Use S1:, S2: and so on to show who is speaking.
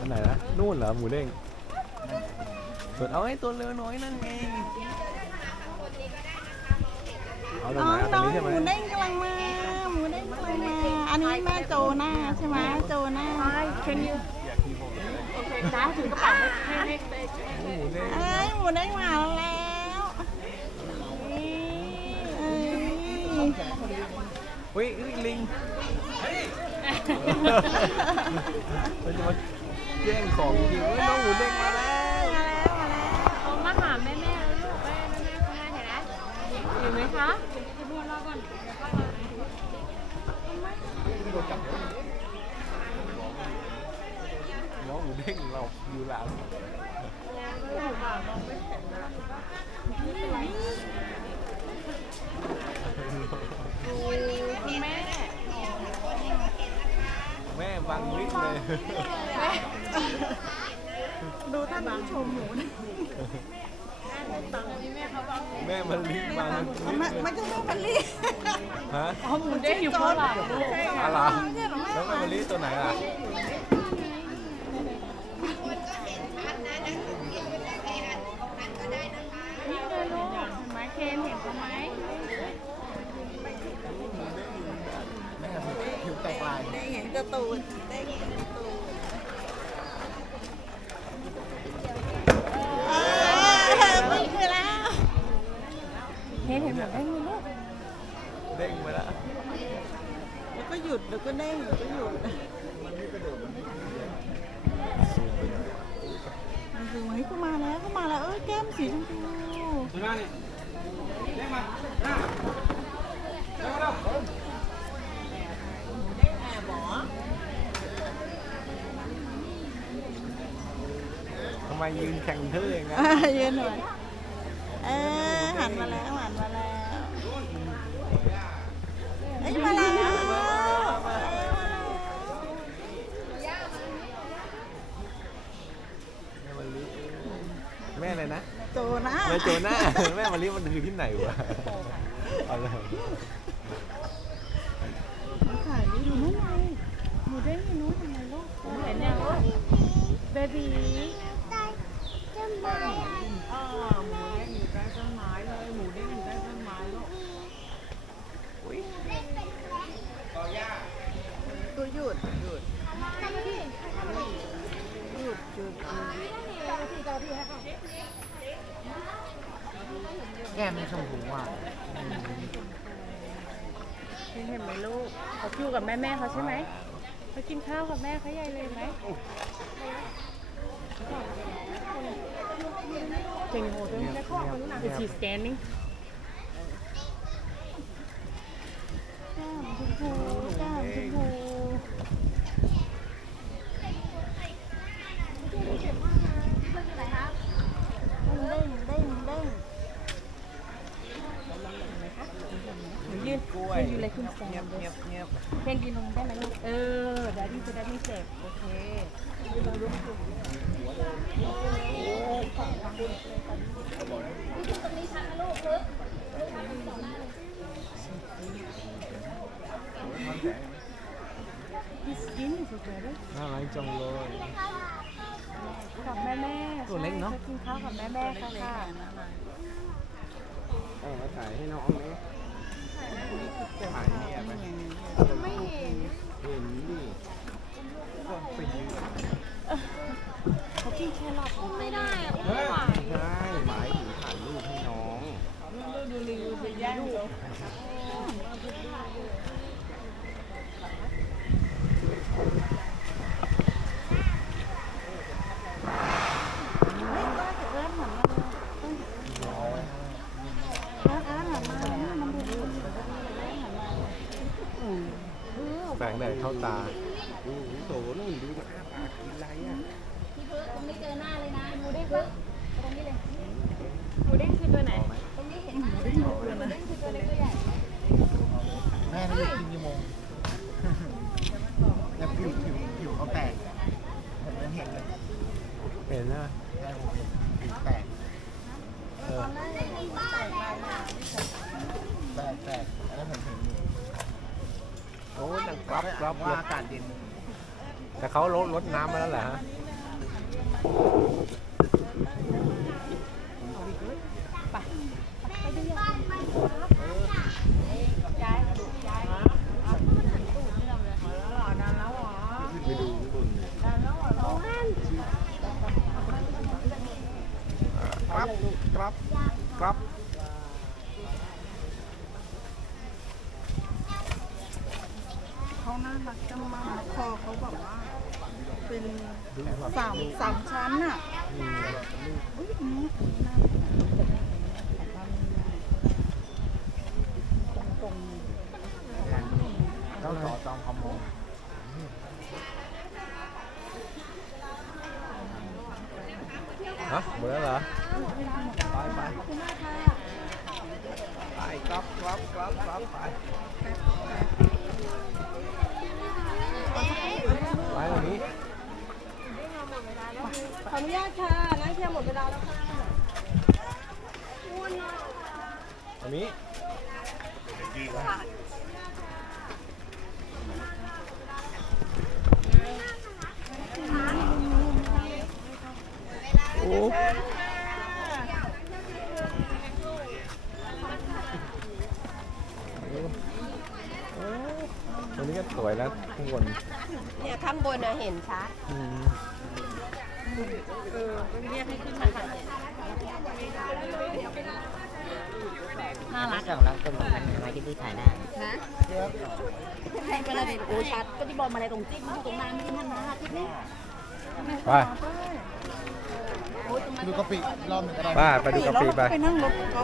S1: อันไหนนะนู่นเหรอหมูเด้งส่วนเอาไอ้ตัวเร็วน้อยนั่นไงเอาตรง
S2: น้
S1: ไหน
S2: อง
S1: เอาตร
S2: น้องง
S1: นี้ใช่
S2: ห
S1: ไหม
S2: มูเด้งกำลังมาหมูเด้งกำลังมา อันนี้แม่โจหน้าใช่ไหมโจหน้า
S3: Can you จ้าถือกระเป๋าให้ให้ให้
S1: หมูเด้ง
S2: เอ้ยหมูเด้งมาแล้วเอ้ย
S1: เฮ้ยเฮ้ยลิงเราจะมา แย่งของจริงน้องหมูเด้งมาแล้ว
S2: มาแล้วมาแล้ว
S3: เอามาหาแม่แม่แล้วลูกแม่แม่แม่เข้ามาเห็นไหมอยู่ไหมคะจะพูดรอก่อนเดี๋ยวค่อยมา
S1: น้องหมูเด้งเราอยู่หลัง
S3: แม่
S1: แม่บังมิดเลย
S2: ดูท่านผู้ชมหมูนะ
S3: แม่เขาบอก
S1: แม่มันลิบังมิด
S2: ไม่
S1: เลย
S2: ไม่ใช่แม่พันลี่
S1: ฮะ
S3: อ๋อหมูเด้งอยู่ข้างหลังลูก
S1: อะไรแล้วแม่มันลิตัวไหนอะ
S3: นี่เลยลูกเห็นไหมเคนเห็นเขาไหม
S1: แม่ผิวแตกลาย
S2: ได้เห็นการะตูนได้เห็นการะตูนเออวิ่งไปแล้ว
S3: เคนเห็นหมูเด้งไหมลูก
S1: เด้งมาแล้ว
S2: แล้ว ก็หยุดแล้วก็เด้งแล้วก็หยุดมันคือเฮ้ยเขามาแล้วเขามาแล้ว เอ้ยแก้มสีชมพูสวยมากนี่เรียกมา
S1: ทำไมยืนแข่งเธอเองนะ
S2: อะยืนหน่อยเออหันมาแล้วหันมาแล้วเอ้ยมาแล้ว
S1: แม่มันลิแม่อะไรนะ
S2: โจนะ
S1: แม่โจน่าแม่มันลิมันคือที่ไหนวะเอาเลย
S2: ถ่ายนี่ดูนู่นไง
S3: หมูเด้งอยู่นู้นทำไมลูกเห็นยังลูกเบบีอ๋อหมูเด้งอยู่ใต้ต้นไม้เลยหมูเด้งอยู่ใต้ต้นไม้ลูก
S2: ตัวหยุดหยุดหยุดหยุด
S1: แก้มชมพูว่ะ
S3: เห็นไหมลูกเขาอยู่กับแม่แม่ๆเขาใช่ไหมเขากินข้าวกับแม่เขาใหญ่เลยไหมเก่งโหดด้วยนะคือ she's scanning
S2: แก้มชมพูแก้มชมพูเด้งเด้งเด้ง
S3: หนูยืน
S1: กล้วย
S3: ยืนอยู่ เลยคุณแซ
S1: เงียบ
S3: ม
S1: เงียบเงียบ
S3: เพลงกินนมได้ไหมลูก เออดาดี้จะได้ไม่เจ็บโอเค His skin is better
S1: น่ารักจังเลย
S3: กับแม่แม่
S1: ตัวเล็กเนอะ
S3: กินข้าวกับแม่แม่ค่ะค่ะ
S1: เออมาถ่ายให้น้องไหม ถ่ายเนี่ยไป
S3: ไม่เห็น
S1: เห็นดิก็ไปยืน
S3: เขากินแครอทไม่ได้อะไม่ไหว
S1: หมายถึงถ่ายรูปให้น้อง
S2: เฮ้ยว่าแต่เอิร์ธหันมาเลยเอิร์ธเอิร์ธหันมาเนี่ยมันดูดีเอิร์ธหันมาอืมเออ
S1: แสงแดด เข้าตาดูโสนู่นดูมาอ้าปากกินไรอะพี่เพิ่งไม่เจอหน้าเลยนะ
S3: หมูเด้งปะตรงนี้เลยหมูเด้งคือตัวไหน
S4: ตรงนี้เห็นหมู
S2: เด้ง
S3: คือตัว
S4: ไห
S3: นเล็กตัวใหญ่
S4: แม่ไม่กินยี่โมงแล้วผิวผิวผิวเขาแตกเห็นเห็นเลย
S1: เห็นนะ
S4: แม่ผมเห็นผิวแตก
S1: เออ
S4: แตกแตกแล้วผมเห็นอยู่
S1: โอ้ดังกรับกรับเล
S4: ว่ายอากาศเย็น
S1: แต่เขาลดลดน้ำมาแล้วเหรอฮะ
S4: ใไป
S1: ดูญี่ปุ่นครับครับครับ
S2: เขา น่ารักจังมากคอเขาแบบว่า เป็นสามสามชั้นอะอุ้ยอันนี้น่ารักแต่ว่าม่ตรงๆ
S4: เจ้าต่อจองคอมโม
S1: ฮะหมดแล้วเหรอ ไปไปไปครับครับครับครับไป ไปตรงนี้
S3: ขออนุญาตค่ะนั่งเที่ยวหมดเวลาแล้วค่ะ
S1: ตรงนี้โอ้ ตรงนี้ก็สวยนะข้างบน
S3: เนี่ยข้างบนน่ะเห็นชัด
S1: อืม
S5: น่ารักของเราคนพันไว้ที่ที่ถ่ายได้
S2: แทงไปเลยโอ้ชัดก็ที่บอลมาอะไรตรงจิ๊กมันอยู่ตรงนั้นที่นั่นนะจิ๊กนี่
S1: ไป
S4: ดูกะปิรอบหนึงก็ได้
S1: ป้าไปดูกะปิไป
S2: ไปนั่งรถเขา